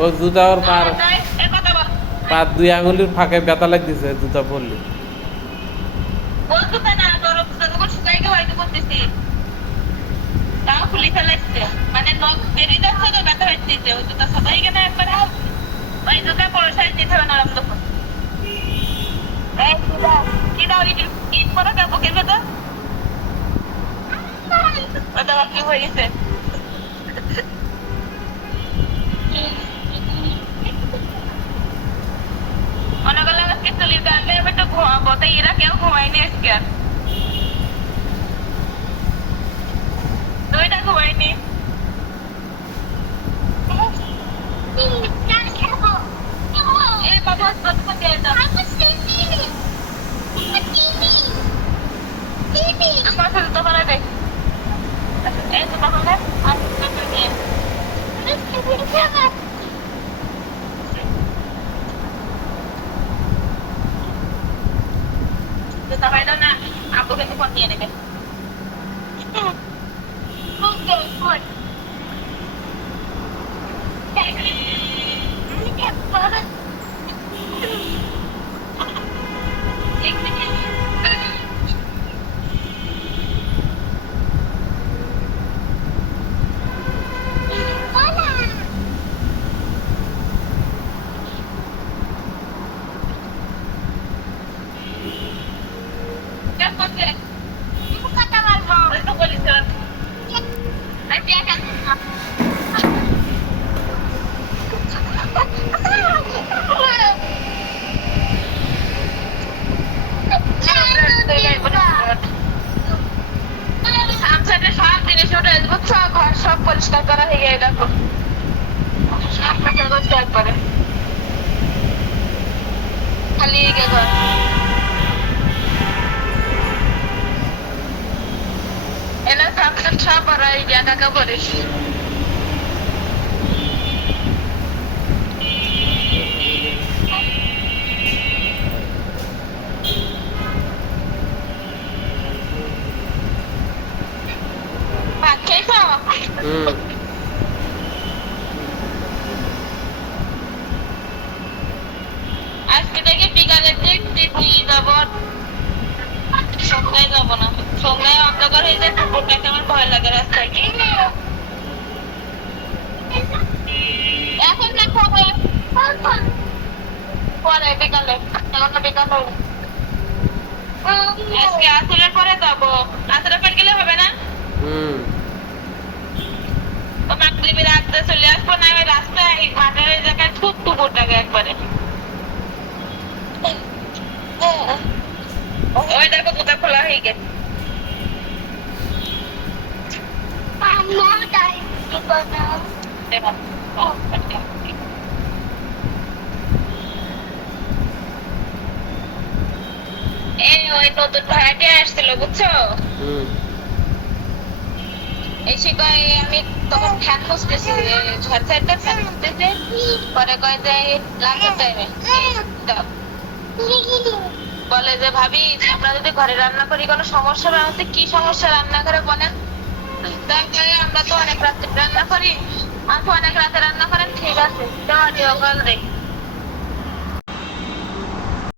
ও জুতা ওর পার 2 আঙুলের ফাঁকে ব্যথা লাগতেছে জুতা পরলে। মানে নখ বেরিয়ে যাচ্ছে তো ব্যথা হচ্ছে, ওই জুতা সবাই কেন একবারে ওই জুতা পরে সাইজ দিতে হবে না তখন। কি দাও ঈদ পরে যাবো কেবে তো কি হয়েছে মনে করলাম আজকে চলির গানলে আমি একটু ঘুমাবো, তাই এরা কেউ ঘুমায়নি আজকে, দুইটা ঘুমায়নি। আমার সাথে তো করে দেখ এই তো তাহলে সবাই না আপু কিন্তু ফোন নিয়ে নেবে। ঘর সব পরিষ্কার করা হয়ে যায়, দেখো একবারে খালি ঘর। এলা সামসুন সব আর কাকা করিস ভাত খেয়েছ? আজকে থেকে বিকালের দিক দিয়ে যাবো, সন্ধ্যায় যাবো না, সন্ধ্যায় অন্ধকার হয়ে যায়, কুকুরটাকে আমার ভয় লাগে রাস্তায়। এখন না কবে পরে বিকালে, এখন না বিকাল হবে। আজকে আসরের পরে যাবো, আসরের পর গেলে হবে না? মাগরিবের আগে চলে আসবো, না ওই রাস্তায় ঘাটের ওই জায়গায় খুব কুকুরটাকে একবারে ওই দেখো জুতা খোলা হয়ে গেছে। ওই নতুন ভাড়াটি আসছিল বুঝছো, এসে কয় আমি তখন ফ্যান খুঁজতেছি, ঝড় সাইডটা ফ্যান খুঁজতেছে, পরে কয় যে লাগাতে চাইবে, বলে যে ভাবি আমরা যদি ঘরে রান্না করি কোনো সমস্যা হবে? আমাদের কি সমস্যা রান্না করে বলেন? আমরা তো অনেক রাতে রান্না করি, আপনি অনেক রাতে রান্না করেন, ঠিক আছে তো